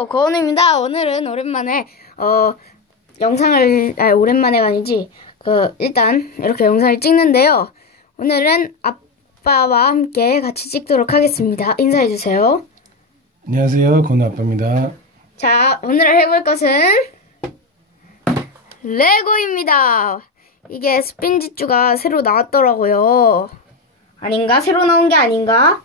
안녕하세요. 고은입니다. 오늘은 오랜만에 어 영상을 아 오랜만에가 아니지 그 일단 이렇게 영상을 찍는데요. 오늘은 아빠와 함께 같이 찍도록 하겠습니다. 인사해 주세요. 안녕하세요. 건우 아빠입니다. 자, 오늘 해볼 것은 레고입니다. 이게 스핀지쭈가 새로 나왔더라고요. 아닌가? 새로 나온 게 아닌가?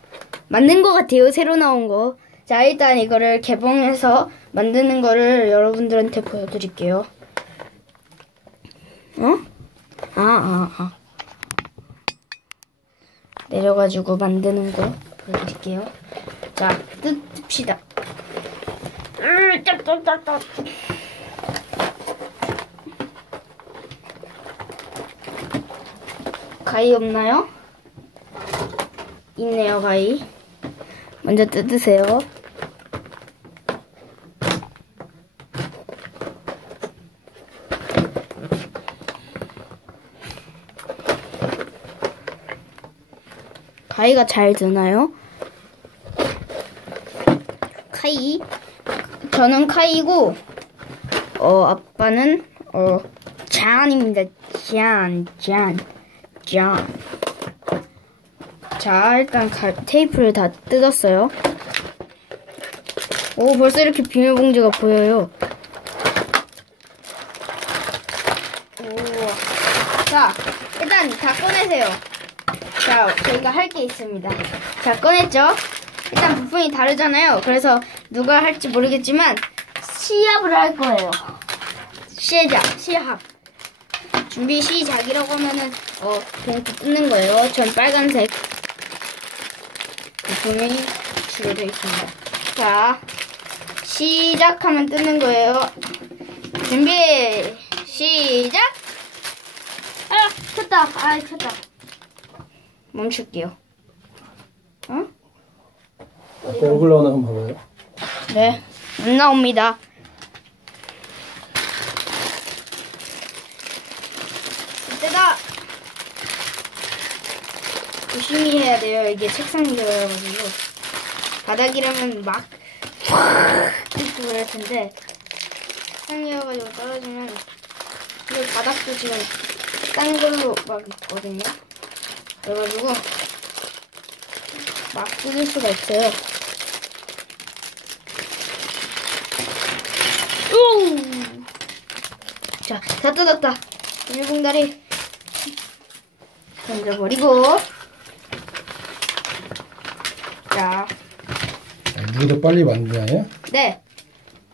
맞는 것 같아요. 새로 나온 거. 자, 일단 이거를 개봉해서 만드는 거를 여러분들한테 보여드릴게요. 어? 아, 아, 아. 내려가지고 만드는 거 보여드릴게요. 자, 뜯, 뜯시다. 으, 짭짭짭짭. 가위 없나요? 있네요, 가위. 먼저 뜯으세요. 가위가 잘 드나요? 카이. 저는 카이고, 어, 아빠는, 어, 잔입니다. 잔, 잔, 잔. 자, 일단 가, 테이프를 다 뜯었어요. 오, 벌써 이렇게 비닐봉지가 보여요. 오. 자, 일단 다 꺼내세요. 자, 저희가 할 게 있습니다. 자, 꺼냈죠? 일단 부품이 다르잖아요. 그래서 누가 할지 모르겠지만 시합을 할 거예요. 시작, 시합. 준비 시작이라고 하면은 어 봉투 뜯는 거예요. 전 빨간색 부품이 주로 되어 있습니다. 자, 시작하면 뜯는 거예요. 준비 시작. 아, 켰다. 아, 켰다. 멈출게요. 어? 아빠 얼굴 나오나 한번 봐봐요. 네, 안 나옵니다. 이때다 조심히 해야 돼요. 이게 책상이라가지고 바닥이라면 막 뜯고 그럴 텐데 책상이어가지고 떨어지면 이 바닥도 지금 딴 걸로 막 있거든요. 그래가지고 막 뜯을 수가 있어요. 우! 자, 다 뜯었다. 비닐봉다리 던져버리고. 자, 아, 이게 더 빨리 만드나요? 네,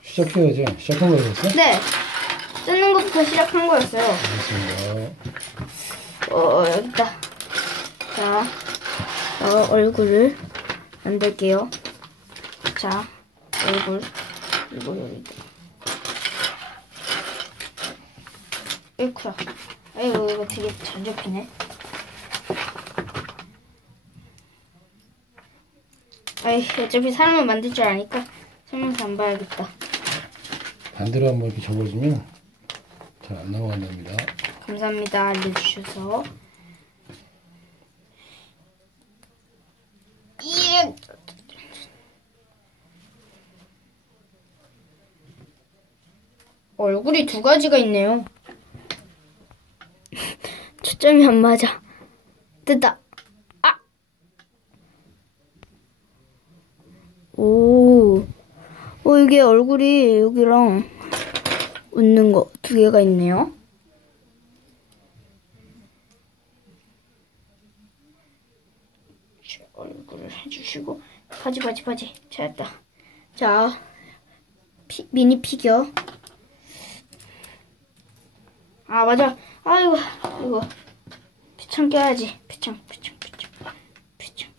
시작해야죠. 시작한 거였어? 네. 뜯는 것부터 시작한 거였어요. 알겠습니다. 어, 여기다. 자, 어, 얼굴을 만들게요. 자, 얼굴. 이거 여기다. 에이쿠야. 아이고, 이거 되게 잘 접히네. 아이, 어차피 사람을 만들 줄 아니까 설명서 안 봐야겠다. 반대로 한번 이렇게 접어주면 잘 안 나와간답니다. 감사합니다. 알려주셔서. 예. 얼굴이 두 가지가 있네요. 초점이 안 맞아. 뜯다. 아! 오. 어, 이게 얼굴이 여기랑 웃는 거 두 개가 있네요. 자, 얼굴을 해주시고 바지 바지 바지 잘했다 자 피, 미니 피규어 아 맞아. 아이고 이거. 피창 껴야지. 피창 피창 피창. 피창.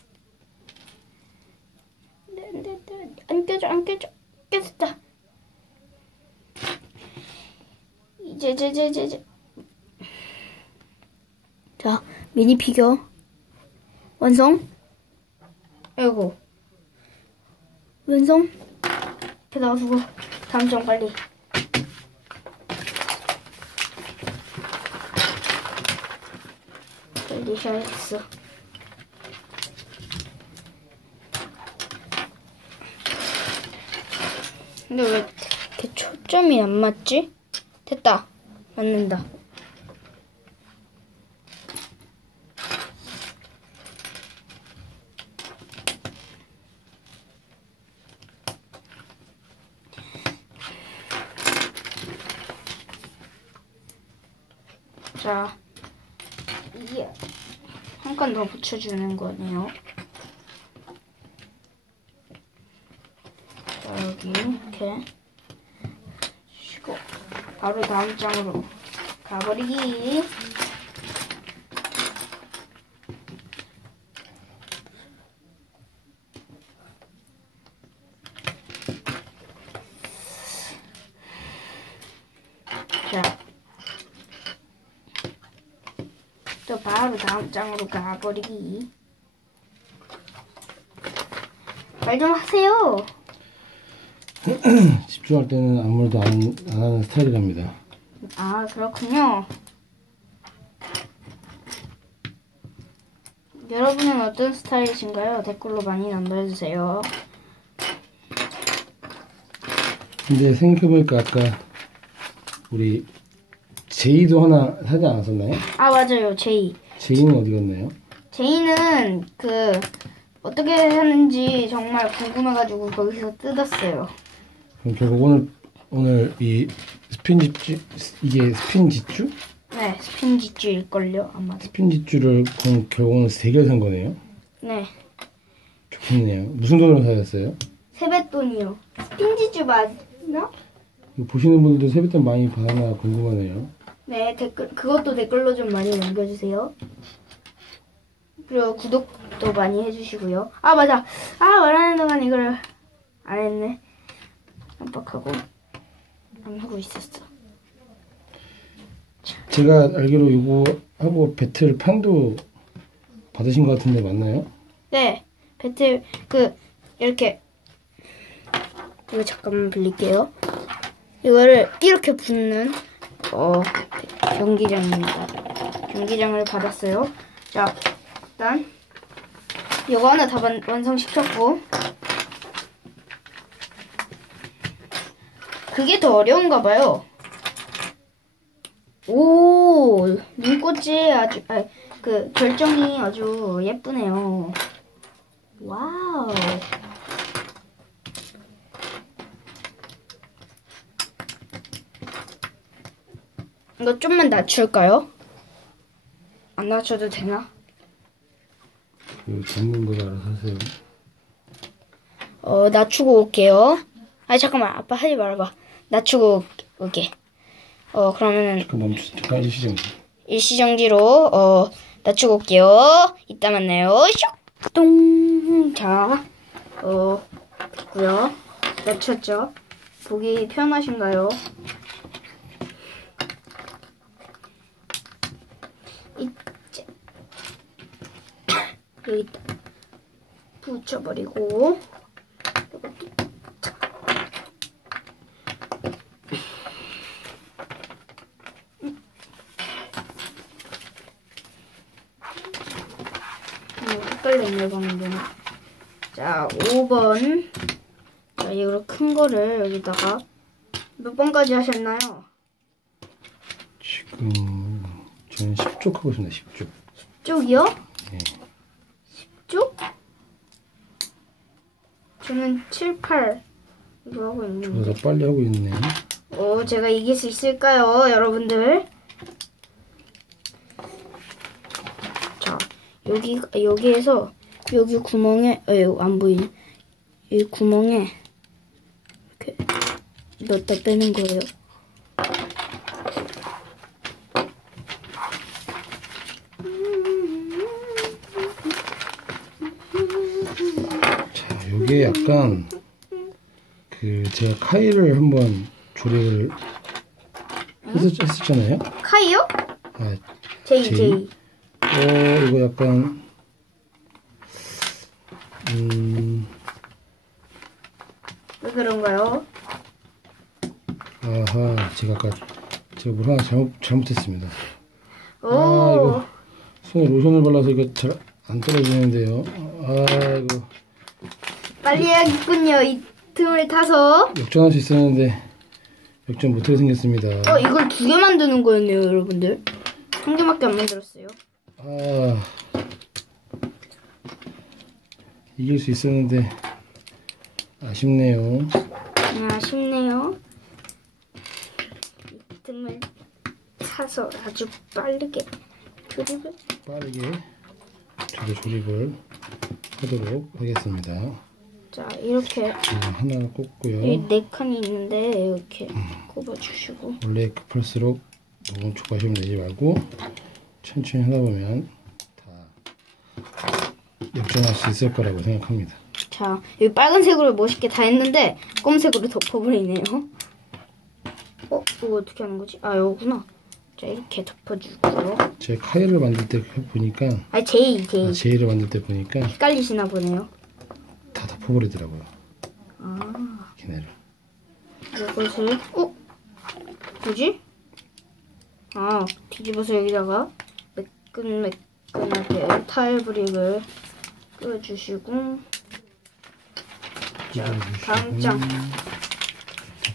네네네. 안 껴져 안 껴져. 껴졌다. 이제 이제 이제 이제, 이제. 자 미니 피규어 완성? 아이고. 완성? 이렇게 놔두고 다음 장 빨리 해야겠어 근데 왜 이렇게 초점이 안 맞지? 됐다. 맞는다. 자, 이게 한칸더 붙여주는 거네요. 자, 여기 이렇게 쉬고 바로 다음 장으로 가버리기. 자, 또 바로 다음 장으로 가버리기. 말 좀 하세요. 집중할 때는 아무래도 안, 안 하는 스타일이랍니다. 아, 그렇군요. 여러분은 어떤 스타일이신가요? 댓글로 많이 남겨주세요. 근데 생각해보니까 아까 우리 제이도 하나 사지 않았었나요? 아, 맞아요. 제이. 제이는 어디 갔나요? 제이는 그 어떻게 하는지 정말 궁금해가지고 거기서 뜯었어요. 그럼 결국 오늘 오늘 이 스핀지쭈 이게 스핀지쭈? 네, 스핀지쭈일걸요, 아마. 스핀지쭈를 그럼 결국은 세 개를 산 거네요. 네, 좋겠네요. 무슨 돈으로 사셨어요? 세뱃돈이요. 스핀지쭈 맞나? 보시는 분들도 세뱃돈 많이 받았나 궁금하네요. 네, 댓글, 그것도 댓글로 좀 많이 남겨주세요. 그리고 구독도 많이 해주시고요. 아, 맞아. 아, 말하는 동안 이걸 안 했네. 깜빡하고 안 하고 있었어. 제가 알기로 이거 하고 배틀 판도 받으신 것 같은데 맞나요? 네, 배틀, 그, 이렇게. 이거 잠깐만 빌릴게요. 이거를 이렇게 붙는, 어, 경기장입니다. 경기장을 받았어요. 자, 일단, 이거 하나 다 완, 완성시켰고, 그게 더 어려운가 봐요. 오, 눈꽃이 아주, 아, 그, 결정이 아주 예쁘네요. 와우. 이거 좀만 낮출까요? 안 낮춰도 되나? 그 전문가가 알아서 하세요. 어, 낮추고 올게요. 아니, 잠깐만. 아빠 하지 말아봐. 낮추고 올게. 어, 그러면은 잠깐 멈추 잠깐 일시정. 일시정지로, 어, 낮추고 올게요. 이따 만나요. 슉! 똥! 자, 어, 됐고요. 낮췄죠? 보기 편하신가요? 여기다 붙여버리고 음, 헷갈려 내방는데 자 5번 자 이거 큰 거를 여기다가 몇 번까지 하셨나요? 지금 저는 10쪽 하고 있습니다. 10쪽. 쪽이요? 네. 10쪽? 저는 7, 8 이거 하고 있는데 저보다 빨리 하고 있네. 오, 제가 이길 수 있을까요, 여러분들? 자, 여기 여기에서 여기 구멍에, 어, 여기 안 보이네. 이 구멍에 이렇게 넣었다 빼는 거예요. 자, 약간 그 제가 카이를 한번 조리를 했었, 했었잖아요. 카이요? 아, 제이 제이? 제이. 어, 이거 약간 음, 왜 그런가요? 아하, 제가 아까 제가 뭘 하나 잘못 잘못했습니다. 오, 아, 이거 손에 로션을 발라서 이거 잘 안 떨어지는데요. 아이고. 빨리 해야겠군요. 이 틈을 타서 역전할 수 있었는데 역전 못하게 생겼습니다. 어 이걸 두 개 만드는 거였네요 여러분들 한 개밖에 안 만들었어요 아 이길 수 있었는데 아쉽네요. 아, 아쉽네요 이 틈을 타서 아주 빠르게 드립을 빠르게 조립을 하도록 하겠습니다. 자 이렇게 자, 하나 꽂고요. 이네 칸이 있는데 이렇게 꼽아주시고 원래 급할수록 너무 초과시면 내지 말고 천천히 하다 보면 다 역전할 수 있을 거라고 생각합니다. 자 여기 빨간색으로 멋있게 다 했는데 검색으로 덮어버리네요 어? 이거 어떻게 하는 거지? 아 여기구나 자 이렇게 덮어주고요 제 카이를 만들 때 보니까 아 제이 제이 아, 제이를 만들 때 보니까 헷갈리시나 보네요 다 덮어버리더라고요. 아 걔네를. 이것을 어? 뭐지? 아 뒤집어서 여기다가 매끈매끈하게 타일브릭을 끄주시고 자 다음 장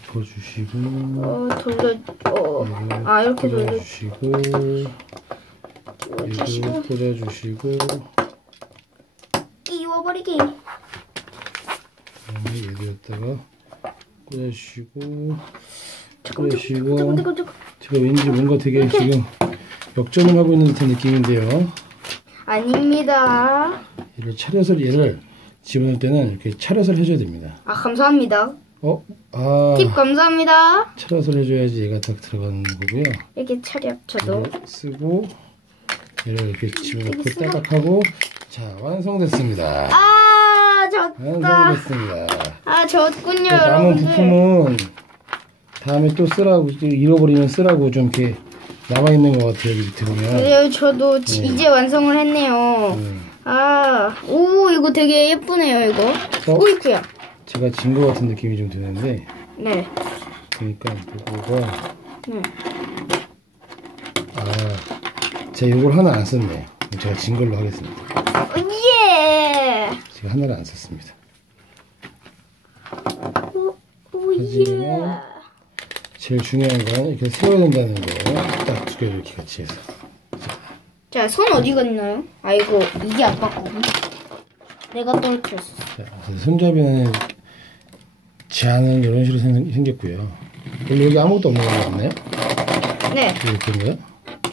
덮어주시고 어, 돌려, 어, 아, 이렇게 돌려, 꽂으시고, 이거 꽂아주시고 끼워버리기. 그다음에 여기다가 꽂아주시고 잠깐만, 꽂아주시고 잠깐만, 잠깐만, 잠깐만. 제가 왠지 뭔가 되게 지금 역전을 하고 있는 듯한 느낌인데요. 아닙니다. 얘를 차렷을 얘를 집어넣을 때는 이렇게 차렷을 해줘야 됩니다. 아, 감사합니다. 어? 아 팁 감사합니다. 차렷을 해줘야지 얘가 딱 들어가는 거고요. 이렇게 차렷 저도. 쓰고 얘를 이렇게 집어넣고 따닥하고 자 완성됐습니다. 아, 졌다. 완성됐습니다. 아, 졌군요, 그 남은 여러분들. 부품은 다음에 또 쓰라고 잃어버리면 쓰라고 좀 이렇게 남아 있는 것 같아요 밑에 보면. 그래요, 저도 지- 이제 완성을 했네요. 음. 아, 오, 이거 되게 예쁘네요, 이거. 어? 오이쿠야. 제가 진 것 같은 느낌이 좀 드는데 네. 그러니까 요거가 네. 아 제가 요걸 하나 안 썼네요. 제가 진 걸로 하겠습니다. 어, 예! 제가 하나를 안 썼습니다. 오, 오, 예. 하지만 제일 중요한 건 이렇게 세워야 된다는 거. 딱 두 개를 이렇게 같이 해서. 자, 손 어디 갔나요? 아이고, 이게 아빠 거군. 내가 떨어뜨렸어. 자, 그래서 손잡이는 제한은 이런 식으로 생, 생겼고요. 원래 여기 아무것도 없는 거 같나요? 네, 있는 거요?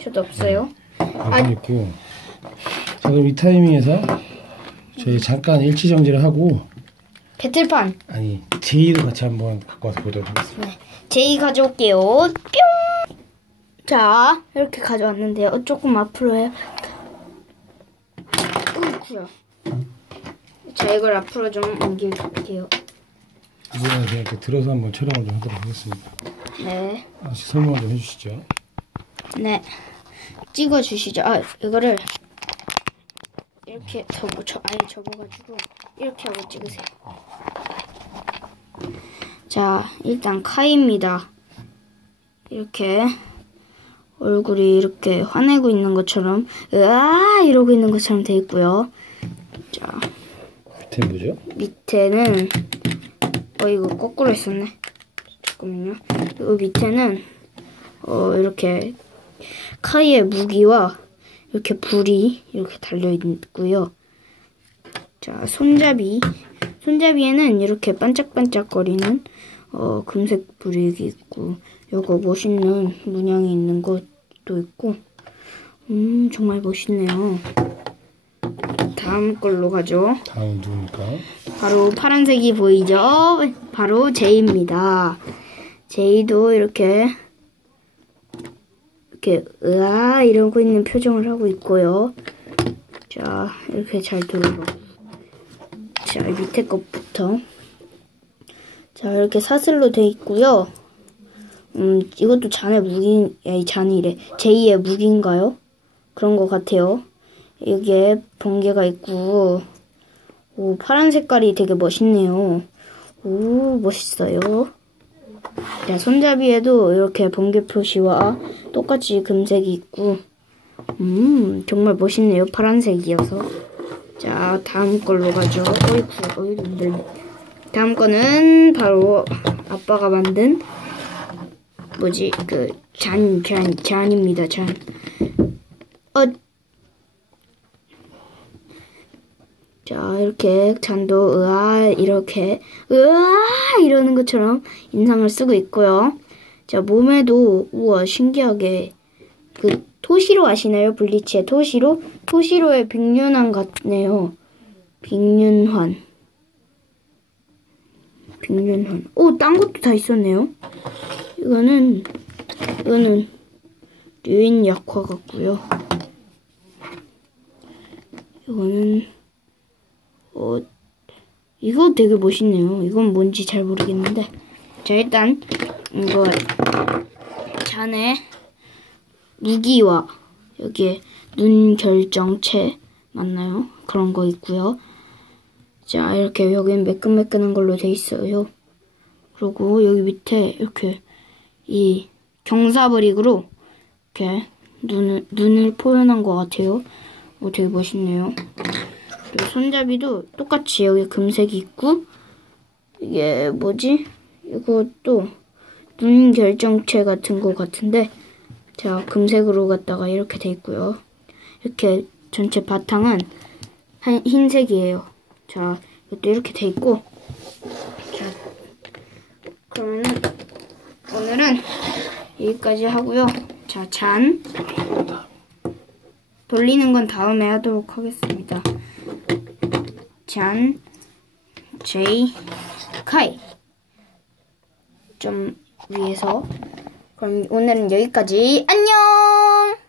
저도 없어요. 여기 있고. 자, 그럼 이 타이밍에서 저희 잠깐 일치 정지를 하고 배틀판. 아니 제이를 같이 한번 갖고 와서 보도록 하겠습니다. 네. 제이 가져올게요. 뿅! 자, 이렇게 가져왔는데요. 어, 조금 앞으로 해요. 으이구야. 자, 이걸 앞으로 좀 옮길게요. 이번에 그냥 이렇게 들어서 한번 촬영을 좀 하도록 하겠습니다. 네. 다시 설명을 좀 해주시죠. 네. 찍어주시죠. 아, 이거를 이렇게 접어, 저, 아예 접어가지고 이렇게 하고 찍으세요. 자, 일단 카이입니다. 이렇게 얼굴이 이렇게 화내고 있는 것처럼 으아 이러고 있는 것처럼 돼 있고요. 자, 밑에 뭐죠? 밑에는 어 이거 거꾸로 했었네. 잠깐만요. 이 밑에는 어 이렇게 카이의 무기와 이렇게 불이 이렇게 달려 있고요. 자 손잡이 손잡이에는 이렇게 반짝반짝거리는 어 금색 불이 있고 요거 멋있는 문양이 있는 것도 있고 음 정말 멋있네요. 다음 걸로 가죠. 다음 누굽니까? 바로 파란색이 보이죠? 바로 제이입니다. 제이도 이렇게 이렇게 으아 이러고 있는 표정을 하고 있고요. 자 이렇게 잘 들어봐. 자 밑에 것부터 자 이렇게 사슬로 돼 있고요. 음 이것도 잔의 무기 아니 잔이래 제이의 무기인가요? 그런 것 같아요. 여기에 번개가 있고 오, 파란 색깔이 되게 멋있네요. 오, 멋있어요. 자, 손잡이에도 이렇게 번개 표시와 똑같이 금색이 있고, 음, 정말 멋있네요. 파란색이어서. 자, 다음 걸로 가죠. 어이구, 어이구, 다음 거는 바로 아빠가 만든 뭐지 그 잔 잔 잔입니다 잔. 어. 자 이렇게 잔도 으아 이렇게 으아 이러는 것처럼 인상을 쓰고 있고요. 자 몸에도 우와 신기하게 그 토시로 아시나요 블리치의 토시로 토시로의 빅윤환 같네요. 빅윤환. 빅윤환. 오, 딴 것도 다 있었네요. 이거는, 이거는, 유인 약화 같고요. 이거는, 어, 이거 되게 멋있네요. 이건 뭔지 잘 모르겠는데. 자, 일단, 이거, 잔에, 무기와, 여기에, 눈 결정체, 맞나요? 그런 거 있고요. 자, 이렇게 여기는 매끈매끈한 걸로 돼 있어요. 그리고 여기 밑에 이렇게 이 경사브릭으로 이렇게 눈을, 눈을 표현한 것 같아요. 오, 되게 멋있네요. 그리고 손잡이도 똑같이 여기 금색이 있고, 이게 뭐지? 이것도 눈 결정체 같은 거 같은데, 자, 금색으로 갖다가 이렇게 돼 있고요. 이렇게 전체 바탕은 한, 흰색이에요. 자, 이것도 이렇게 돼 있고. 자, 그러면은 오늘은 여기까지 하고요. 자, 잔 돌리는 건 다음에 하도록 하겠습니다. 잔 제이. 카이. 좀 위에서. 그럼 오늘은 여기까지. 안녕.